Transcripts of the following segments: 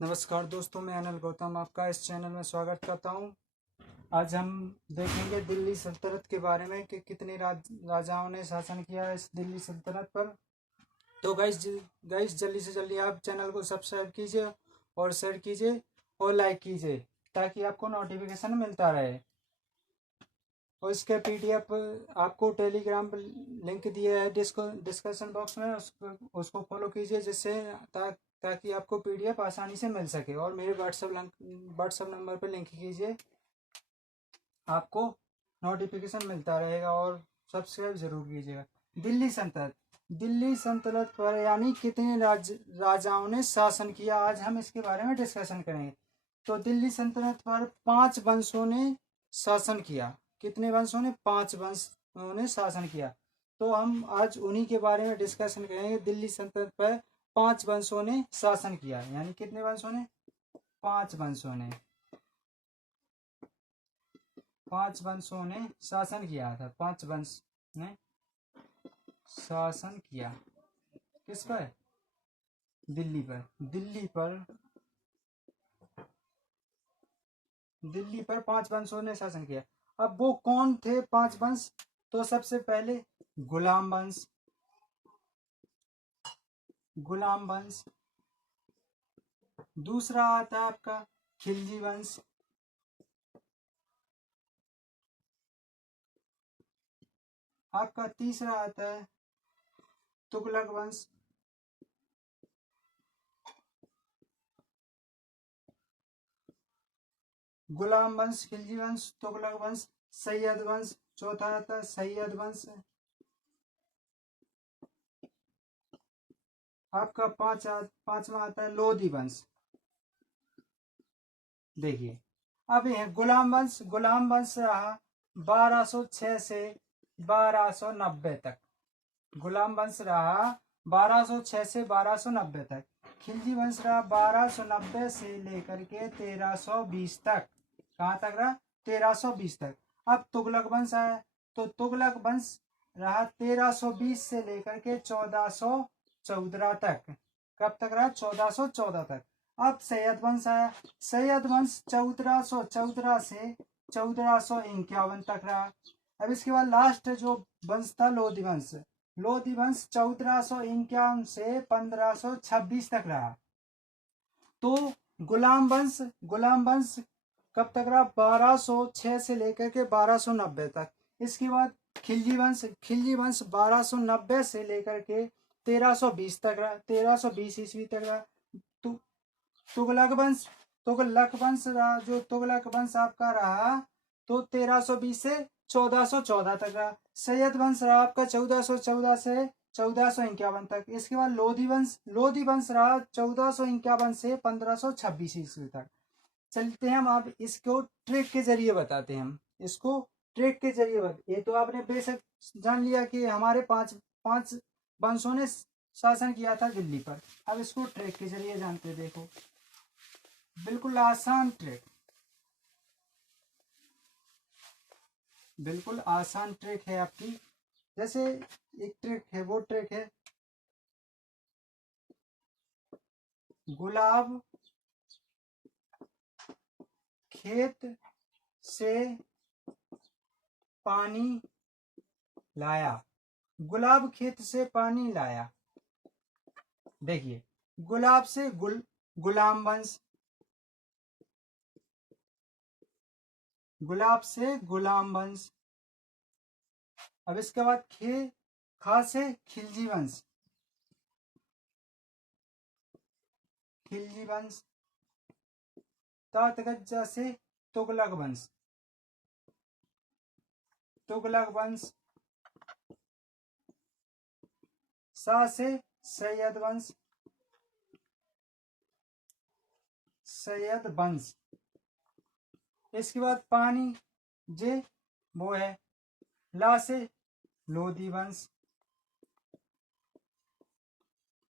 नमस्कार दोस्तों, मैं अनिल गौतम आपका इस चैनल में स्वागत करता हूं। आज हम देखेंगे दिल्ली सल्तनत के बारे में कि कितने राजाओं ने शासन किया इस दिल्ली सल्तनत पर। तो गाइस जल्दी से जल्दी आप चैनल को सब्सक्राइब कीजिए और शेयर कीजिए और लाइक कीजिए ताकि आपको नोटिफिकेशन मिलता रहे। और इसके पीडीएफ आपको टेलीग्राम पर लिंक दिया है डिस्कशन बॉक्स में, उसको फॉलो कीजिए जिससे ताकि आपको पीडीएफ आसानी से मिल सके। और मेरे व्हाट्सएप नंबर पर लिंक कीजिए, आपको नोटिफिकेशन मिलता रहेगा। और सब्सक्राइब जरूर कीजिएगा। दिल्ली सल्तनत पर यानी कितने राजाओं ने शासन किया, आज हम इसके बारे में डिस्कशन करेंगे। तो दिल्ली सल्तनत पर 5 वंशों ने शासन किया। कितने वंशों ने? 5 वंशों ने शासन किया। तो हम आज उन्हीं के बारे में डिस्कशन करेंगे। दिल्ली सल्तनत पर 5 वंशों ने शासन किया, यानी कितने वंशों ने? 5 वंशों ने 5 वंशों ने शासन किया था। 5 वंश ने शासन किया किस पर? दिल्ली पर। दिल्ली पर 5 वंशों ने शासन किया। अब वो कौन थे 5 वंश? तो सबसे पहले गुलाम वंश। दूसरा आता है आपका खिलजी वंश। आपका तीसरा आता है तुगलक वंश। गुलाम वंश, खिलजी वंश, तुगलक वंश, सैयद वंश। चौथा आता है सैयद वंश। आपका पांचवा आता है लोधी वंश। देखिए, अब यह गुलाम वंश रहा 1206 से 1290 तक। गुलाम वंश रहा 1206 से 1290 तक। खिलजी वंश रहा 1290 से लेकर के 1320 तक। कहाँ तक रहा? 1320 तक। अब तुगलक वंश आया, तो तुगलक वंश रहा 1320 से लेकर के 1414 तक। कब तक रहा? 1414 तक। अब सैयद वंश आया। सैयद वंश 1414 से 1451 तक रहा। अब इसके बाद लास्ट जो वंश था लोधी वंश 1451 से 1526 तक रहा। तो गुलाम वंश कब तक रहा? 1206 से लेकर के 1290 तक। इसके बाद खिलजी वंश 1290 से लेकर के 1320 तक रहा, 1320 ईस्वी तक रहा। तुगलक वंश रहा, जो तुगलक वंश आपका रहा तो 1320 से 1414 तक रहा। सैयद वंश रहा आपका 1414 से 1451 तक। इसके बाद लोधी वंश रहा 1451 से 1526 ईस्वी तक। चलते हैं हम, आप इसको ट्रिक के जरिए बताते हैं। हम इसको ट्रिक के जरिए ये तो आपने बेशक जान लिया कि हमारे पांच वंशों ने शासन किया था दिल्ली पर। अब इसको ट्रिक के जरिए जानते। देखो, बिल्कुल आसान ट्रिक है आपकी। जैसे एक ट्रिक है, वो ट्रिक है गुलाब खेत से पानी लाया। गुलाब खेत से पानी लाया। देखिए, गुलाब से गुलाम वंश, गुलाब से गुलाम वंश। अब इसके बाद खा से खिलजी वंश, तातगज्जा से तुगलक वंश, सा से सैयद वंश। इसके बाद पानी जे वो है ला से लोधी वंश।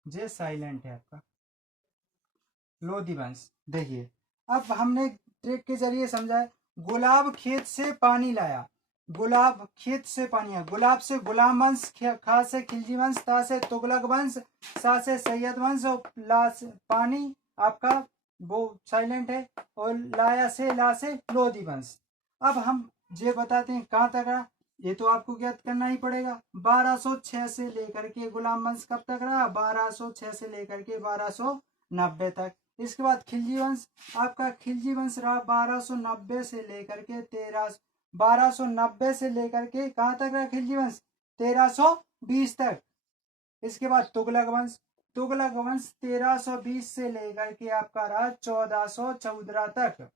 जे साइलेंट है आपका, लोधी वंश। देखिए, अब हमने ट्रिक के जरिए समझा है। गुलाब खेत से पानी लाया, गुलाब खेत से पानी आया। गुलाब से गुलाम वंश, खा से खिलजी वंश, ता से तुगलक वंश, सा से सैयद वंश और ला से पानी आपका वो साइलेंट है। और लाया से ला से लोधी वंश। अब हम ये बताते हैं कहाँ तक रहा, ये तो आपको ज्ञात करना ही पड़ेगा। 1206 से लेकर के गुलाम वंश कब तक रहा, 1206 से लेकर के 1290 तक। इसके बाद खिलजी वंश, आपका खिलजी वंश रहा 1290 से लेकर के 1290 से लेकर के कहाँ तक रहा खिलजी वंश, 1320 तक। इसके बाद तुगलक वंश, तुगलक वंश 1320 से लेकर के आपका रहा 1414 तक।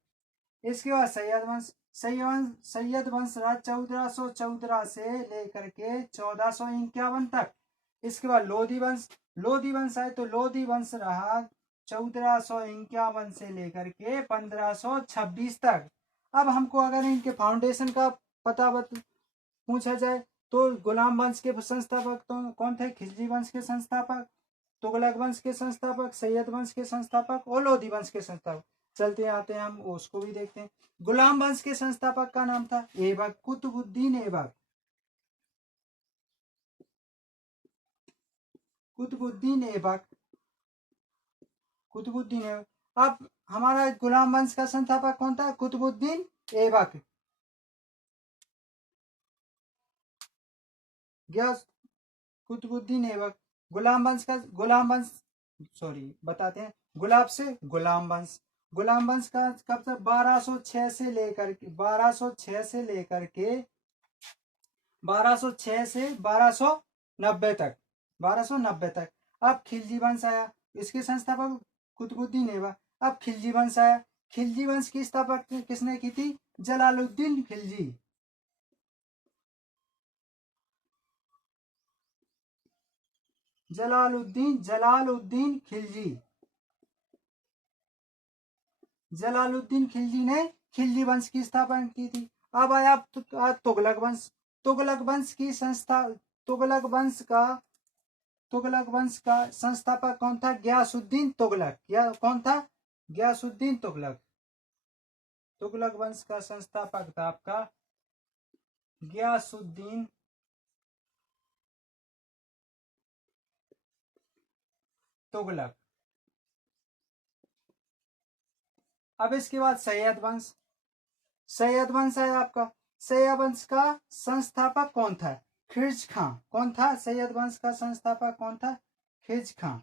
इसके बाद सैयद वंश, सैयद वंश रहा 1414 से लेकर के 1451 तक। इसके बाद लोधी वंश, लोधी वंश है तो लोधी वंश रहा 1451 से लेकर के 1526 तक। अब हमको अगर इनके फाउंडेशन का पता पूछा जाए तो गुलाम वंश के संस्थापक तो कौन थे, खिलजी वंश के संस्थापक, तुगलक वंश के संस्थापक, सैयद वंश के संस्थापक और लोधी वंश के संस्थापक। चलते आते हैं हम उसको भी देखते हैं। गुलाम वंश के संस्थापक का नाम था ऐबक, कुतुबुद्दीन ऐबक, कुतुबुद्दीन ऐबक, कुतुबुद्दीन ऐबक। अब हमारा गुलाम वंश का संस्थापक कौन था, कुतुबुद्दीन ऐबक। कुतुबुद्दीन ऐबक। गुलाम वंश बताते हैं। गुलाब से गुलाम वंश, गुलाम वंश का कब तक, 1206 से लेकर के 1206 से लेकर के 1206 से 1290 तक, 1290 तक। अब खिलजी वंश आया, इसके संस्थापक कुतुबुद्दीन ऐबक। अब खिलजी वंश आया, खिलजी वंश की स्थापक किसने की थी, जलालुद्दीन खिलजी। जलालुद्दीन खिलजी, जलालुद्दीन खिलजी ने खिलजी वंश की स्थापना की थी। अब आया तुगलक वंश, तुगलक वंश की संस्था, तुगलक वंश का संस्थापक कौन था, गयासुद्दीन तुगलक। कौन था, गयासुद्दीन तुगलक। तुगलक वंश का संस्थापक था आपका गयासुद्दीन तुगलक। अब इसके बाद सैयद वंश, सैयद वंश है आपका, सैयद वंश का संस्थापक कौन था, खिर्ज खां। कौन था, सैयद वंश का संस्थापक कौन था, खिर्ज खां।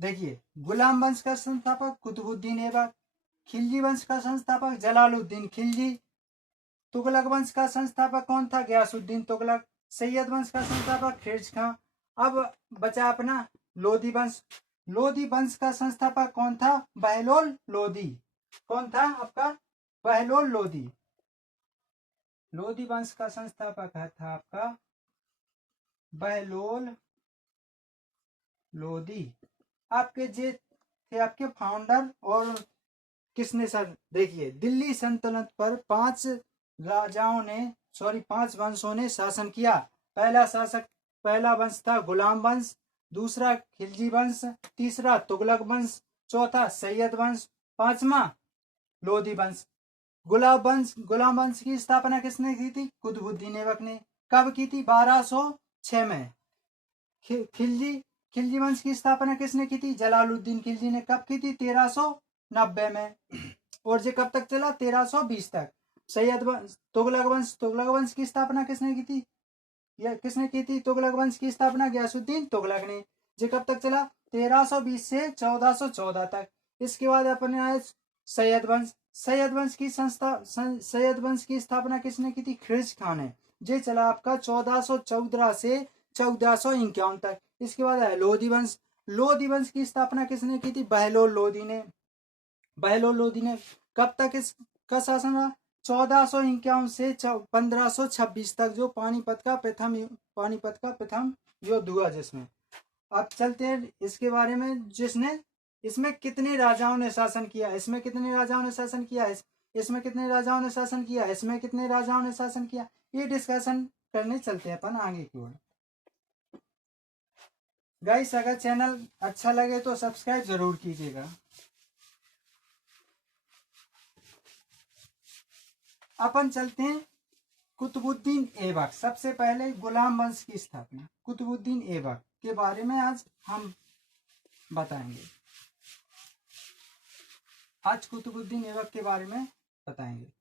देखिए, गुलाम वंश का संस्थापक कुतुबुद्दीन ऐबक, खिलजी वंश का संस्थापक जलालुद्दीन खिलजी, तुगलक वंश का संस्थापक कौन था, गयासुद्दीन तुगलक, सैयद वंश का संस्थापक खिर्ज खां। अब बचा अपना लोधी वंश, लोधी वंश का संस्थापक कौन था, बहलोल लोधी। कौन था आपका, बहलोल लोधी। लोधी वंश का संस्थापक था आपका बहलोल लोधी। आपके जे थे आपके फाउंडर और किसने सर, देखिए दिल्ली सल्तनत पर 5 राजाओं ने, 5 वंशों ने शासन किया। पहला वंश था गुलाम वंश, दूसरा खिलजी वंश, तीसरा तुगलक वंश, चौथा सैयद वंश, पांचवा लोधी वंश। गुलाम वंश की स्थापना किसने की थी, कुतुबुद्दीन ऐबक ने। कब की थी, 1206 में। खिलजी वंश की स्थापना किसने की थी, जलालुद्दीन खिलजी ने। कब की थी, 1390 में। और ये कब तक चला, 1320 तक। सैयद वंश, तुगलक वंश की स्थापना किसने की थी, तुगलक वंश की स्थापना गयासुद्दीन तुगलक ने। ये कब तक चला, 1320 से 1414 तक। इसके बाद अपने आए सैयद वंश, सैयद वंश की स्थापना किसने की थी, खिर्ज खां ने। ये चला आपका 1414 से 1451 तक। इसके बाद है लोधी वंश, लोधी वंश की स्थापना किसने की थी, बहलोल लोधी ने। बहलोल लोधी ने कब तक इसका शासन रहा, 1451 से 1526 तक, जो पानीपत का प्रथम युद्ध हुआ जिसमें। अब चलते हैं इसके बारे में, जिसने इसमें कितने राजाओं ने शासन किया, इसमें कितने राजाओं ने शासन किया, इसमें कितने राजाओं ने शासन किया, इसमें कितने राजाओं ने शासन किया, ये डिस्कशन करने चलते हैं अपन आगे की ओर। गाइस, अगर चैनल अच्छा लगे तो सब्सक्राइब जरूर कीजिएगा। अपन चलते हैं कुतुबुद्दीन ऐबक, सबसे पहले गुलाम वंश की स्थापना कुतुबुद्दीन ऐबक के बारे में आज हम बताएंगे। आज कुतुबुद्दीन ऐबक के बारे में बताएंगे।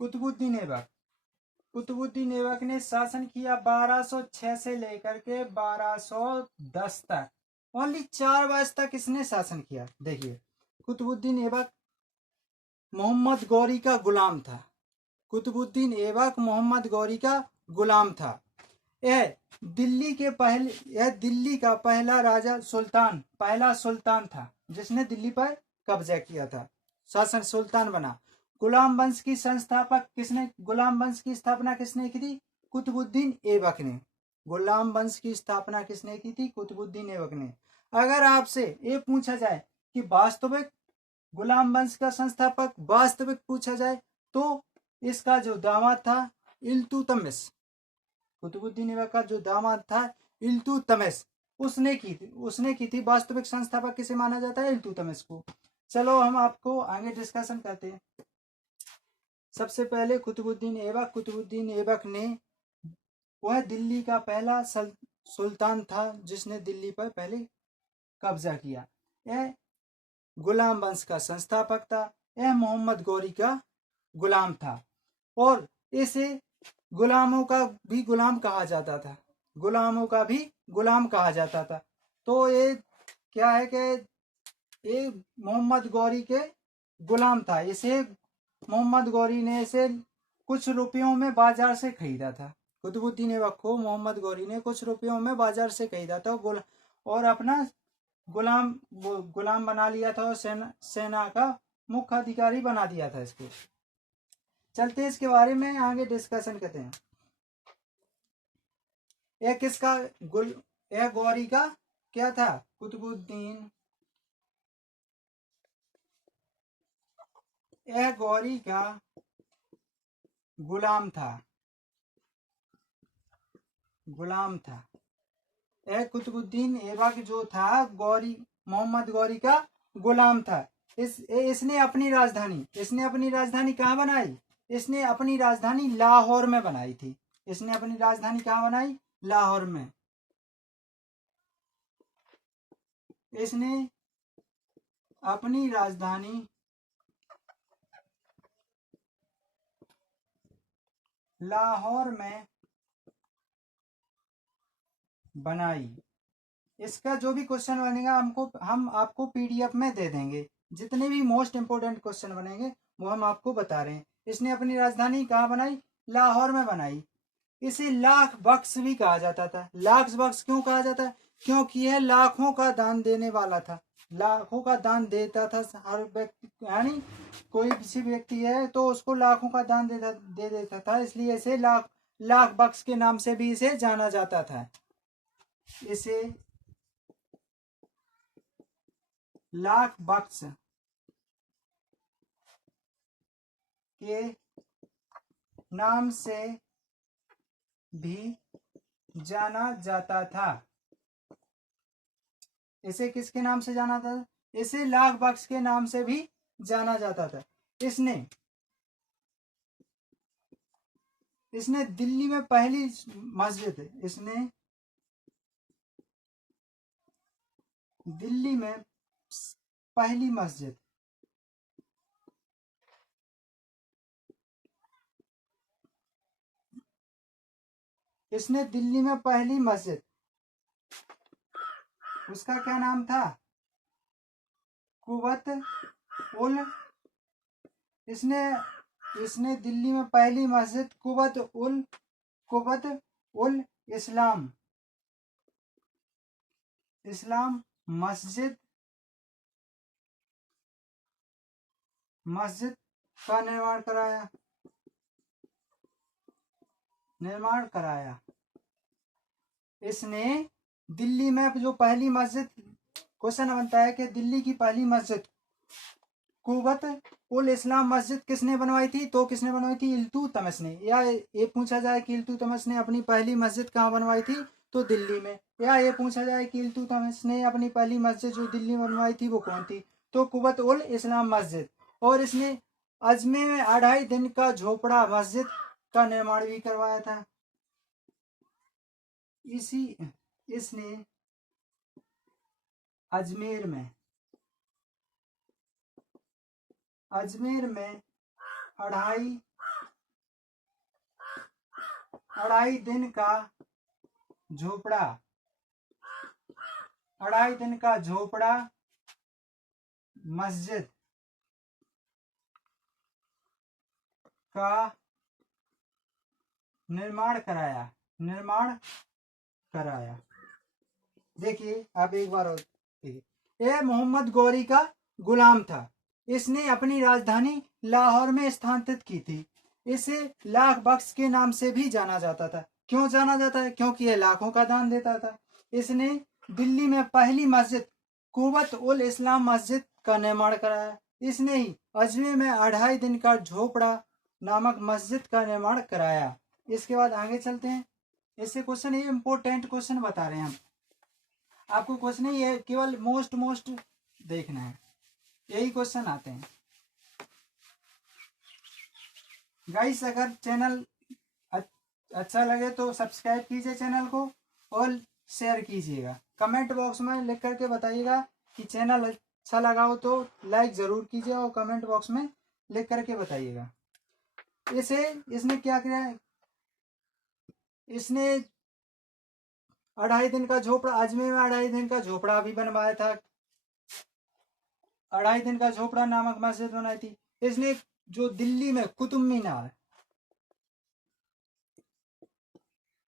कुतुबुद्दीन ऐबक, कुतुबुद्दीन ऐबक ने शासन किया 1206 से लेकर के 1210 तक। ओनली 4 वर्ष तक इसने शासन किया। देखिए, कुतुबुद्दीन ऐबक मोहम्मद गौरी का गुलाम था। कुतुबुद्दीन ऐबक मोहम्मद गौरी का गुलाम था। यह दिल्ली का पहला राजा पहला सुल्तान था जिसने दिल्ली पर कब्जा किया था, शासन सुल्तान बना। गुलाम वंश की स्थापना किसने की थी? कुतुबुद्दीन ऐबक ने। गुलाम वंश की स्थापना किसने की थी? कुतुबुद्दीन ऐबक ने। अगर आपसे ये पूछा जाए कि वास्तविक गुलाम वंश का संस्थापक वास्तविक पूछा जाए तो इसका जो दामाद था इल्तुतमिश, कुतुबुद्दीन ऐबक का जो दामाद था इल्तुतमिश, उसने की थी। वास्तविक संस्थापक किसे माना जाता है? इल्तुतमिश को। चलो हम आपको आगे डिस्कशन करते हैं। सबसे पहले कुतुबुद्दीन ऐबक ने, वह दिल्ली का पहला सुल्तान था जिसने दिल्ली पर पहले कब्जा किया। यह गुलाम वंश का संस्थापक था। यह मोहम्मद गौरी का गुलाम था और इसे गुलामों का भी गुलाम कहा जाता था। गुलामों का भी गुलाम कहा जाता था। तो ये क्या है कि ये मोहम्मद गौरी के गुलाम था। इसे मोहम्मद गौरी ने इसे कुछ रुपयों में बाजार से खरीदा था। कुतुबुद्दीन ऐबक को मोहम्मद गौरी ने कुछ रुपयों में बाजार से खरीदा था और अपना गुलाम बना लिया था और सेना का मुख्य अधिकारी बना दिया था इसको। चलते हैं इसके बारे में आगे डिस्कशन करते हैं। यह गौरी का क्या था? कुतुबुद्दीन यह गौरी का गुलाम था। यह कुतुबुद्दीन ऐबक जो था मोहम्मद गौरी का गुलाम था। इसने अपनी राजधानी कहाँ बनाई? इसने अपनी राजधानी लाहौर में बनाई थी। इसने अपनी राजधानी कहाँ बनाई? लाहौर में। इसने अपनी राजधानी लाहौर में बनाई। इसका जो भी क्वेश्चन बनेगा हम आपको पीडीएफ में दे देंगे। जितने भी मोस्ट इंपोर्टेंट क्वेश्चन बनेंगे वो हम आपको बता रहे हैं। इसने अपनी राजधानी कहाँ बनाई? लाहौर में बनाई। इसे लाख बख्श भी कहा जाता था। लाख बख्श क्यों कहा जाता है? क्योंकि यह लाखों का दान देने वाला था। लाखों का दान देता था हर व्यक्ति, यानी कोई किसी व्यक्ति है तो उसको लाखों का दान दे देता था, इसलिए इसे लाख बख्श के नाम से भी इसे जाना जाता था। इसे लाख बख्श के नाम से भी जाना जाता था। इसे किसके नाम से जाना था? इसे लाख बख्श के नाम से भी जाना जाता था। इसने दिल्ली में पहली मस्जिद दिल्ली में पहली मस्जिद इसने दिल्ली में पहली मस्जिद, उसका क्या नाम था? कुवत उल इसने दिल्ली में पहली मस्जिद कुवत उल इस्लाम मस्जिद का निर्माण कराया। इसने दिल्ली में जो पहली मस्जिद, क्वेश्चन बनता है कि दिल्ली की पहली मस्जिद कुवत उल इस्लाम मस्जिद किसने बनवाई थी? तो किसने बनवाई थी? इल्तुतमिश ने। या ये पूछा जाए कि इल्तुतमिश ने अपनी पहली मस्जिद कहाँ बनवाई थी? तो दिल्ली में। या ये पूछा जाए कि इल्तुतमिश ने अपनी पहली मस्जिद जो दिल्ली में बनवाई थी वो कौन थी? तो कुवत उल इस्लाम मस्जिद। और इसने अजमेर में 2.5 दिन का झोपड़ा मस्जिद का निर्माण भी करवाया था। इसी इसने अजमेर में अढ़ाई अढ़ाई दिन का झोपड़ा 2.5 दिन का झोपड़ा मस्जिद का निर्माण कराया। देखिए अब एक बार और देखिए। यह मोहम्मद गौरी का गुलाम था। इसने अपनी राजधानी लाहौर में स्थानांतरित की थी। इसे लाख बख्श के नाम से भी जाना जाता था। क्यों जाना जाता है? क्योंकि यह लाखों का दान देता था। इसने दिल्ली में पहली मस्जिद कुवत उल इस्लाम मस्जिद का निर्माण कराया। इसने ही अजमेर में 2.5 दिन का झोपड़ा नामक मस्जिद का निर्माण कराया। इसके बाद आगे चलते हैं। इससे क्वेश्चन, ये इंपोर्टेंट क्वेश्चन बता रहे हैं हम आपको। क्वेश्चन ये केवल मोस्ट देखना है, यही क्वेश्चन आते हैं। गाइस अगर चैनल अच्छा लगे तो सब्सक्राइब कीजिए चैनल को और शेयर कीजिएगा। कमेंट बॉक्स में लिख करके बताइएगा कि चैनल अच्छा लगा हो तो लाइक जरूर कीजिए और कमेंट बॉक्स में लिख करके बताइएगा। इसने क्या किया है? इसने 2.5 दिन का झोपड़ा, अजमेर में 2.5 दिन का झोपड़ा भी बनवाया था। 2.5 दिन का झोपड़ा नामक मस्जिद बनाई थी। इसने जो दिल्ली में कुतुब मीनार,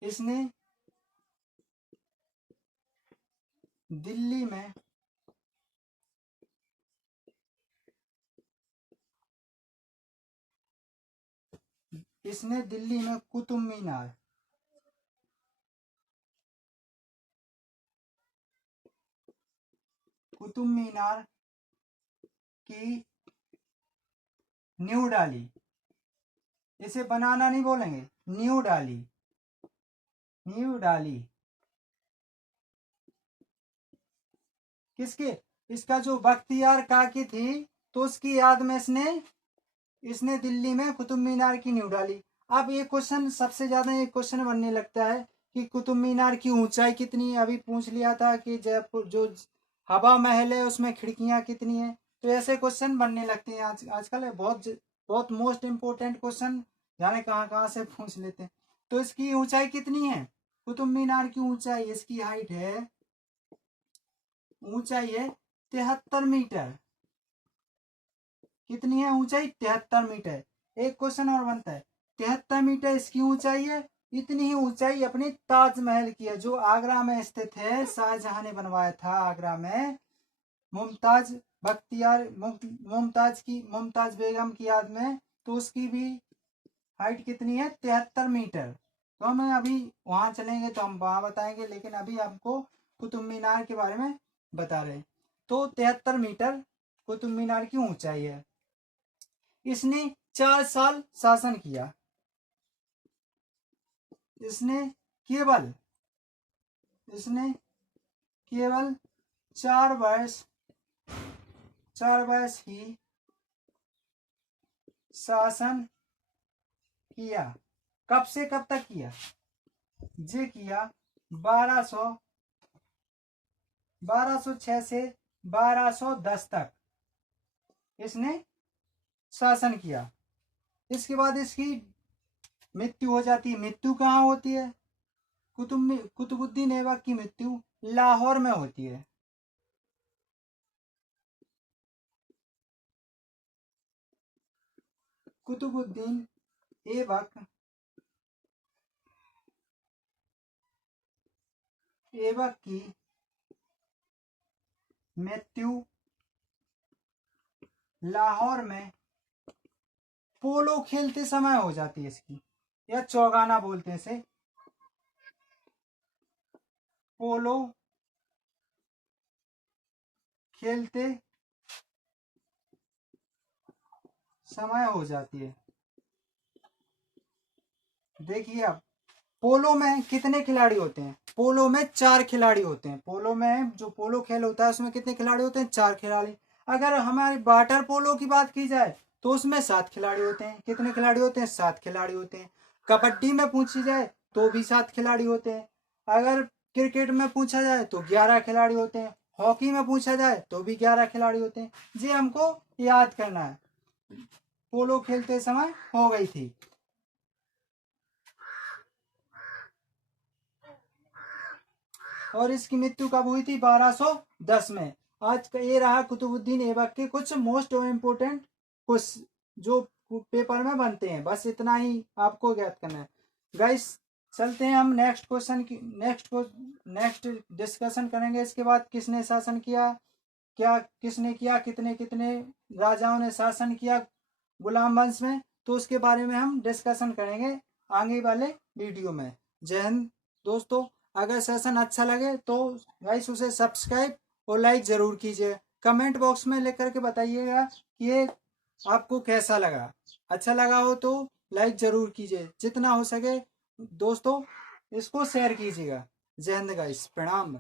इसने दिल्ली में कुतुब मीनार की नींव डाली। इसे बनाना नहीं बोलेंगे, नींव डाली। किसके? इसका जो बख्तियार काकी थी तो उसकी याद में इसने दिल्ली में कुतुब मीनार की नींव डाली। अब ये क्वेश्चन सबसे ज्यादा एक क्वेश्चन बनने लगता है कि कुतुब मीनार की ऊंचाई कितनी है। अभी पूछ लिया था कि जयपुर जो हवा महल है उसमें खिड़कियां कितनी है। तो ऐसे क्वेश्चन बनने लगते हैं आजकल। बहुत बहुत मोस्ट इम्पोर्टेंट क्वेश्चन जाने कहाँ कहाँ से पूछ लेते हैं। तो इसकी ऊंचाई कितनी है? कुतुब मीनार की ऊंचाई, इसकी हाइट है, ऊंचाई है 73 मीटर। कितनी है ऊंचाई? 73 मीटर। एक क्वेश्चन और बनता है, 73 मीटर इसकी ऊंचाई है। इतनी ही ऊंचाई अपनी ताजमहल की है जो आगरा में स्थित है। शाहजहां ने बनवाया था आगरा में मुमताज मुमताज बेगम की याद में। तो उसकी भी हाइट कितनी है? 73 मीटर। तो हमें अभी वहां चलेंगे तो हम वहां बताएंगे, लेकिन अभी आपको कुतुब मीनार के बारे में बता रहे हैं। तो 73 मीटर कुतुब मीनार की ऊंचाई है। इसने 4 साल शासन किया। इसने केवल 4 वर्ष ही शासन किया। कब से कब तक किया? जे किया 1206 से 1210 तक इसने शासन किया। इसके बाद इसकी मृत्यु हो जाती है। मृत्यु कहाँ होती है? कुतुबुद्दीन ऐबक की मृत्यु लाहौर में होती है। कुतुबुद्दीन ऐबक की मृत्यु लाहौर में पोलो खेलते समय हो जाती है इसकी, या चौगाना बोलते हैं इसे। पोलो खेलते समय हो जाती है। देखिए अब पोलो में कितने खिलाड़ी होते हैं? पोलो में 4 खिलाड़ी होते हैं। पोलो में जो पोलो खेल होता है उसमें कितने खिलाड़ी होते हैं? 4 खिलाड़ी। अगर हमारे वाटर पोलो की बात की जाए तो उसमें 7 खिलाड़ी होते हैं। कितने खिलाड़ी होते हैं? 7 खिलाड़ी होते हैं। कबड्डी में पूछी जाए तो भी 7 खिलाड़ी होते हैं। अगर क्रिकेट में पूछा जाए तो 11 खिलाड़ी होते हैं। हॉकी में पूछा जाए तो भी 11 खिलाड़ी होते हैं। ये हमको याद करना है। पोलो खेलते समय हो गई थी। और इसकी मृत्यु कब हुई थी? 1210 में। आज का ये रहा कुतुबुद्दीन ऐबक के कुछ मोस्ट इम्पोर्टेंट कुछ जो पेपर में बनते हैं। बस इतना ही आपको ज्ञात करना है। गाइस चलते हैं हम नेक्स्ट क्वेश्चन की नेक्स्ट डिस्कशन करेंगे। इसके बाद किसने शासन किया, क्या किसने किया, कितने कितने राजाओं ने शासन किया गुलाम वंश में, तो उसके बारे में हम डिस्कशन करेंगे आगे वाले वीडियो में। जय हिंद दोस्तों। अगर सेशन अच्छा लगे तो गाइस उसे सब्सक्राइब और लाइक जरूर कीजिए। कमेंट बॉक्स में लिख करके बताइएगा कि ये आपको कैसा लगा। अच्छा लगा हो तो लाइक जरूर कीजिए। जितना हो सके दोस्तों इसको शेयर कीजिएगा। जय हिंद गाइस, प्रणाम।